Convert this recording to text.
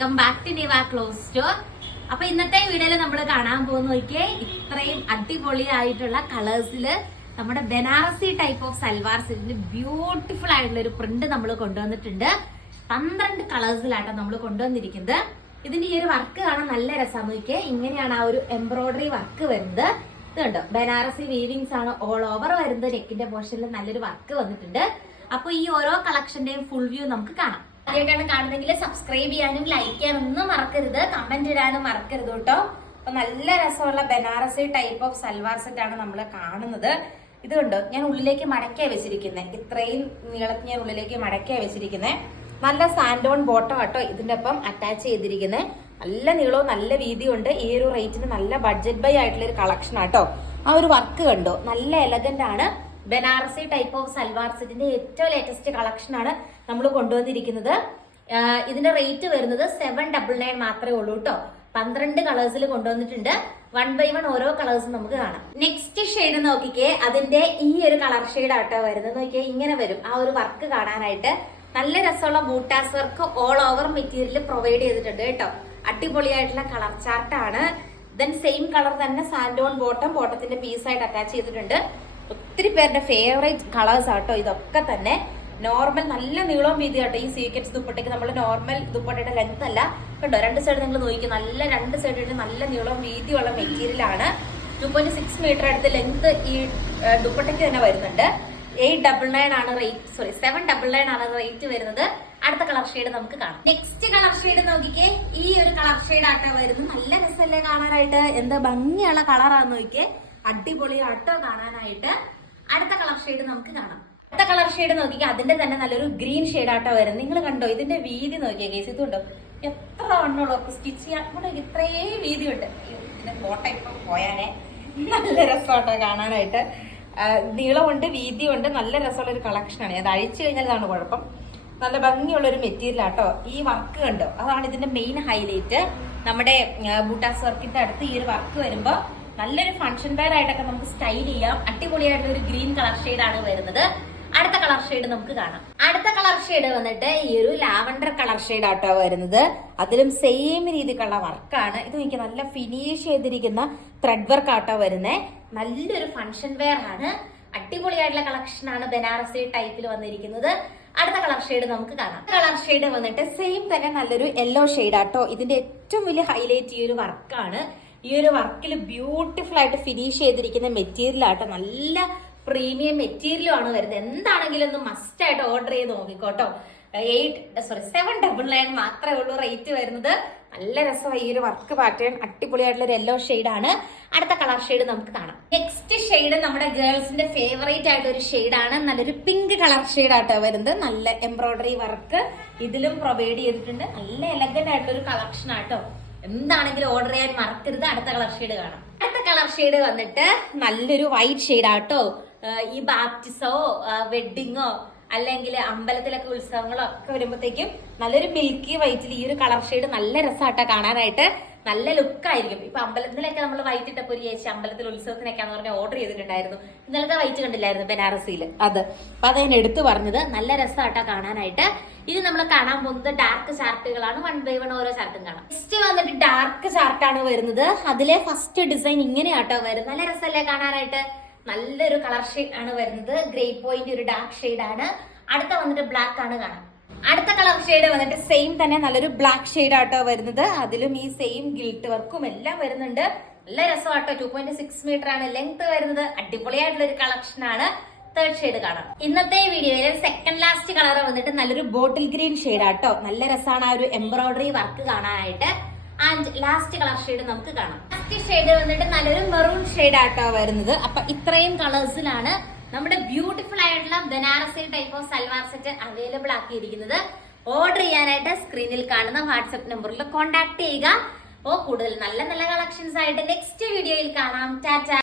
Welcome back to Niva clothes store. അപ്പൊ ഇന്നത്തെ വീഡിയോയിൽ നമ്മൾ കാണാൻ പോകുന്ന നോക്കിയേ ഇത്രയും അടിപൊളിയായിട്ടുള്ള കളേഴ്സിൽ നമ്മുടെ ബനാറസി ടൈപ്പ് ഓഫ് സൽവാർ സിൽക്കിന് ബ്യൂട്ടിഫുൾ ആയിട്ടുള്ള ഒരു പ്രിന്റ് നമ്മൾ കൊണ്ടുവന്നിട്ടുണ്ട്. പന്ത്രണ്ട് കളേഴ്സിലാട്ടോ നമ്മൾ കൊണ്ടുവന്നിരിക്കുന്നത്. ഇതിന്റെ ഈ ഒരു വർക്ക് കാണാൻ നല്ല രസം നോക്കിയേ. ഇങ്ങനെയാണ് ആ ഒരു എംബ്രോയിഡറി വർക്ക് വരുന്നത്. ഇത് കണ്ടോ? ബനാറസി വീവിങ്സ് ആണ് ഓൾ ഓവർ വരുന്നത്. നെക്കിന്റെ പോർഷനിൽ നല്ലൊരു വർക്ക് വന്നിട്ടുണ്ട്. അപ്പൊ ഈ ഓരോ കളക്ഷന്റെയും ഫുൾ വ്യൂ നമുക്ക് കാണാം. ആദ്യമായിട്ടാണ് കാണുന്നെങ്കിൽ സബ്സ്ക്രൈബ് ചെയ്യാനും ലൈക്ക് ചെയ്യാനും ഒന്നും മറക്കരുത്. കമന്റ് ഇടാനും മറക്കരുത് കേട്ടോ. അപ്പൊ നല്ല രസമുള്ള Banarasi type of salwar set ആണ് നമ്മൾ കാണുന്നത്. ഇത് കണ്ടോ? ഞാൻ ഉള്ളിലേക്ക് മടക്കാ വെച്ചിരിക്കുന്നത് ഇത്രയും നീളത്തിൽ ഞാൻ ഉള്ളിലേക്ക് മടക്കാ വെച്ചിരിക്കുന്നത് നല്ല സാൻഡോൺ ബോട്ടം കേട്ടോ ഇതിന്റെ ഒപ്പം അറ്റാച്ച് ചെയ്തിരിക്കുന്നത് നല്ല നീളവും നല്ല വീതിയും ഉണ്ട്. ഈ ഒരു റേറ്റിന് നല്ല ബഡ്ജറ്റ് ബൈ ആയിട്ടുള്ള ഒരു കളക്ഷൻ ആട്ടോ ആ ഒരു വർക്ക് കണ്ടോ? നല്ല എലഗന്റ് ആണ്. ബനാറസി ടൈപ്പ് ഓഫ് സൽവാർ സെറ്റിന്റെ ഏറ്റവും ലേറ്റസ്റ്റ് കളക്ഷൻ ആണ്. നമ്മൾ കൊണ്ടുവന്നിരിക്കുന്നത്. ഇതിന്റെ റേറ്റ് വരുന്നത് സെവൻ ഡബിൾ നയൻ മാത്രമേ ഉള്ളൂ കേട്ടോ പന്ത്രണ്ട് കളേഴ്സിൽ കൊണ്ടുവന്നിട്ടുണ്ട്. വൺ ബൈ വൺ ഓരോ കളേഴ്സും നമുക്ക് കാണാം. നെക്സ്റ്റ് ഷെയ്ഡ് നോക്കിക്കേ. അതിന്റെ ഈ ഒരു കളർ ഷെയ്ഡ് ആട്ടോ വരുന്നത്. നോക്കിയേ ഇങ്ങനെ വരും. ആ ഒരു വർക്ക് കാണാനായിട്ട് നല്ല രസമുള്ള ബൂട്ടാസ് work all over material provide ചെയ്തിട്ടുണ്ട് കേട്ടോ. അടിപൊളിയായിട്ടുള്ള കളർ ചാർട്ടാണ് ദെൻ സെയിം കളർ തന്നെ സാൻഡോൺ ബോട്ടം ബോട്ടത്തിന്റെ പീസായിട്ട് അറ്റാച്ച് ചെയ്തിട്ടുണ്ട്. ഒത്തിരി പേരുടെ ഫേവറേറ്റ് കളേഴ്സ് ആട്ടോ ഇതൊക്കെ തന്നെ. നോർമൽ നല്ല നീളവും വീതി ആട്ടോ ഈ സീക്വൻസ് ദുപ്പട്ടയ്ക്ക്. നമ്മൾ നോർമൽ ദുപ്പട്ടയുടെ ലെങ്ത് അല്ല. കണ്ടോ? രണ്ട് സൈഡ് നിങ്ങൾ നോക്കി നല്ല രണ്ട് സൈഡിൽ നല്ല നീളവും വീതിയുള്ള മെറ്റീരിയൽ ആണ്. ടു പോയിന്റ് സിക്സ് മീറ്റർ അടുത്ത് ലെങ്ത് ഈ ദുപ്പട്ടയ്ക്ക് തന്നെ വരുന്നുണ്ട്. എയ്റ്റ് ഡബിൾ നയൻ ആണ് rate sorry seven double nine ആണ് റേറ്റ് വരുന്നത്. അടുത്ത കളർ ഷെയ്ഡ് നമുക്ക് കാണാം. നെക്സ്റ്റ് കളർ ഷെയ്ഡ് നോക്കിക്കേ. ഈ ഒരു കളർ ഷെയ്ഡ് ആട്ടോ വരുന്നു നല്ല രസമല്ലേ കാണാനായിട്ട്? എന്താ ഭംഗിയുള്ള കളറാന്ന് നോക്കിയേ അടിപൊളി ആട്ടോ കാണാനായിട്ട്. അടുത്ത കളർ ഷെയ്ഡ് നമുക്ക് കാണാം. അടുത്ത കളർ ഷെയ്ഡ് നോക്കിക്കേ അതിന്റെ തന്നെ നല്ലൊരു ഗ്രീൻ ഷെയ്ഡ് ആട്ടോ വരുന്നത്. നിങ്ങൾ കണ്ടോ ഇതിന്റെ വീതി നോക്കിയേ കേസ് ഇതുണ്ടോ? എത്ര വണ്ണുള്ളൂ സ്റ്റിച്ച് ചെയ്യാൻ ഇവിടെ ഇത്രയേ വീതി ഉണ്ട് ഇതിന്റെ ഫോട്ടോ ഇപ്പൊ പോയാനെ നല്ല രസമാട്ടോ കാണാനായിട്ട്. നീളമുണ്ട് വീതിയുണ്ട് നല്ല രസമുള്ള ഒരു കളക്ഷനാണ് അത് അഴിച്ചു കഴിഞ്ഞാൽ ഇതാണ് കുഴപ്പം. നല്ല ഭംഗിയുള്ള ഒരു മെറ്റീരിയൽ ആട്ടോ. ഈ വർക്ക് കണ്ടോ? അതാണ് ഇതിന്റെ മെയിൻ ഹൈലൈറ്റ് നമ്മുടെ ബൂട്ടാസ് വർക്കിന്റെ അടുത്ത് ഈ ഒരു വർക്ക് വരുമ്പോ നല്ലൊരു ഫംഗ്ഷൻ വെയർ ആയിട്ടൊക്കെ നമുക്ക് സ്റ്റൈൽ ചെയ്യാം. അടിപൊളിയായിട്ടുള്ള ഒരു ഗ്രീൻ കളർ ഷെയ്ഡ് ആണ് വരുന്നത്. അടുത്ത കളർ ഷെയ്ഡ് നമുക്ക് കാണാം. അടുത്ത കളർ ഷെയ്ഡ് വന്നിട്ട് ഈ ഒരു ലാവണ്ടർ കളർ ഷെയ്ഡ് ആട്ടോ വരുന്നത്. അതിലും സെയിം രീതിക്കുള്ള വർക്കാണ് ഇത് എനിക്ക് നല്ല ഫിനിഷ് ചെയ്തിരിക്കുന്ന ത്രെഡ് വർക്ക് ആട്ടോ വരുന്നത് നല്ലൊരു ഫംഗ്ഷൻ വെയർ ആണ്. അടിപൊളിയായിട്ടുള്ള കളക്ഷൻ ആണ് ബനാറസി ടൈപ്പിൽ വന്നിരിക്കുന്നത്. അടുത്ത കളർ ഷെയ്ഡ് നമുക്ക് കാണാം. കളർ ഷെയ്ഡ് വന്നിട്ട് സെയിം തന്നെ നല്ലൊരു യെല്ലോ ഷെയ്ഡ് ആട്ടോ. ഇതിന്റെ ഏറ്റവും വലിയ ഹൈലൈറ്റ് ഈ ഒരു വർക്കാണ് ഈ ഒരു വർക്കിൽ ബ്യൂട്ടിഫുൾ ആയിട്ട് ഫിനിഷ് ചെയ്തിരിക്കുന്ന മെറ്റീരിയൽ ആട്ടോ. നല്ല പ്രീമിയം മെറ്റീരിയലും ആണ് വരുന്നത്. എന്താണെങ്കിലും ഒന്ന് മസ്റ്റ് ആയിട്ട് ഓർഡർ ചെയ്ത് നോക്കിക്കോട്ടോ. Eight sorry seven double nine മാത്രമേ ഉള്ളൂ റേറ്റ് വരുന്നത്. നല്ല രസമായി. ഈ ഒരു വർക്ക് പാറ്റേൺ അടിപൊളിയായിട്ടുള്ള ഒരു യെല്ലോ ആണ്. അടുത്ത കളർ ഷെയ്ഡ് നമുക്ക് കാണാം. നെക്സ്റ്റ് ഷെയ്ഡ് നമ്മുടെ ഗേൾസിന്റെ ഫേവറേറ്റ് ആയിട്ട് ഒരു ആണ്. നല്ലൊരു പിങ്ക് കളർ ഷെയ്ഡ് ആട്ടോ വരുന്നത്. നല്ല എംബ്രോയിഡറി വർക്ക് ഇതിലും പ്രൊവൈഡ് ചെയ്തിട്ടുണ്ട്. നല്ല എലഗന്റ് ആയിട്ടുള്ള ഒരു കളക്ഷൻ ആട്ടോ. എന്താണെങ്കിലും ഓർഡർ ചെയ്യാൻ മറക്കരുത്. അടുത്ത കളർ ഷെയ്ഡ് കാണാം. അടുത്ത കളർ ഷെയ്ഡ് വന്നിട്ട് നല്ലൊരു വൈറ്റ് ഷെയ്ഡ് ആട്ടോ. ആഹ് ഈ ബാപ്റ്റിസമോ വെഡിങ്ങോ അല്ലെങ്കിൽ അമ്പലത്തിലൊക്കെ ഉത്സവങ്ങളോ ഒക്കെ വരുമ്പോഴത്തേക്കും നല്ലൊരു മിൽക്കി വൈറ്റിൽ ഈ ഒരു കളർ ഷെയ്ഡ് നല്ല രസമാട്ടോ കാണാനായിട്ട്. നല്ല ലുക്കായിരിക്കും ഇപ്പൊ അമ്പലത്തിലൊക്കെ നമ്മൾ വൈറ്റ് ഇട്ടപ്പോ ഒരു ചേച്ചി അമ്പലത്തിൽ ഉത്സവത്തിനൊക്കെയാന്ന് പറഞ്ഞ ഓർഡർ ചെയ്തിട്ടുണ്ടായിരുന്നു. ഇന്നലത്തെ വൈറ്റ് കണ്ടില്ലായിരുന്നു ബനാറസിയിൽ അത്. അപ്പൊ അത് എടുത്തു പറഞ്ഞത് നല്ല രസമായിട്ടാ കാണാനായിട്ട്. ഇനി നമ്മൾ കാണാൻ പോകുന്നത് ഡാർക്ക് ചാർട്ടുകളാണ് വൺ ബൈ വൺ ഓരോ ചാർട്ടും കാണാം. ഫസ്റ്റ് വന്നിട്ട് ഡാർക്ക് ചാർട്ടാണ് വരുന്നത്. അതിലെ ഫസ്റ്റ് ഡിസൈൻ ഇങ്ങനെയാട്ടോ വരുന്നത്. നല്ല രസമല്ലേ കാണാനായിട്ട്? നല്ലൊരു കളർ ഷെയ്ഡ് ആണ് വരുന്നത്. ഗ്രേ പോയിന്റ് ഒരു ഡാർക്ക് ഷെയ്ഡ് ആണ്. അടുത്ത വന്നിട്ട് ബ്ലാക്ക് ആണ് കാണാം. അടുത്ത കളർ ഷെയ്ഡ് വന്നിട്ട് സെയിം തന്നെ നല്ലൊരു ബ്ലാക്ക് ഷെയ്ഡ് ആട്ടോ വരുന്നത്. അതിലും ഈ സെയിം ഗിൽട്ട് വർക്കും എല്ലാം വരുന്നുണ്ട്. നല്ല രസമാട്ടോ ടു പോയിന്റ് സിക്സ് മീറ്റർ ആണ് ലെങ്ത് വരുന്നത്. അടിപൊളിയായിട്ടുള്ള ഒരു കളക്ഷൻ ആണ്. തേർഡ് ഷെയ്ഡ് കാണാം. ഇന്നത്തെ വീഡിയോയിൽ സെക്കൻഡ് ലാസ്റ്റ് കളർ വന്നിട്ട് നല്ലൊരു ബോട്ടിൽ ഗ്രീൻ ഷെയ്ഡ് ആട്ടോ. നല്ല രസമാണ് ആ ഒരു എംബ്രോയിഡറി വർക്ക് കാണാനായിട്ട്. ആൻഡ് ലാസ്റ്റ് കളർ ഷെയ്ഡ് നമുക്ക് കാണാം. ലാസ്റ്റ് ഷെയ്ഡ് വന്നിട്ട് നല്ലൊരു മെറൂൺ ഷെയ്ഡ് ആട്ടോ വരുന്നത്. അപ്പൊ ഇത്രയും കളേഴ്സിലാണ് നമ്മുടെ ബ്യൂട്ടിഫുൾ ആയിട്ടുള്ള Banarasi type of salwar set available ആക്കിയിരിക്കുന്നത്. Order ചെയ്യാനായിട്ട് സ്ക്രീനിൽ കാണുന്ന വാട്സ്ആപ്പ് നമ്പറിൽ കോൺടാക്ട് ചെയ്യുക. ഓ കൂടുതൽ നല്ല നല്ല കളക്ഷൻസ് ആയിട്ട് നെക്സ്റ്റ് വീഡിയോയിൽ കാണാം. ടാറ്റ.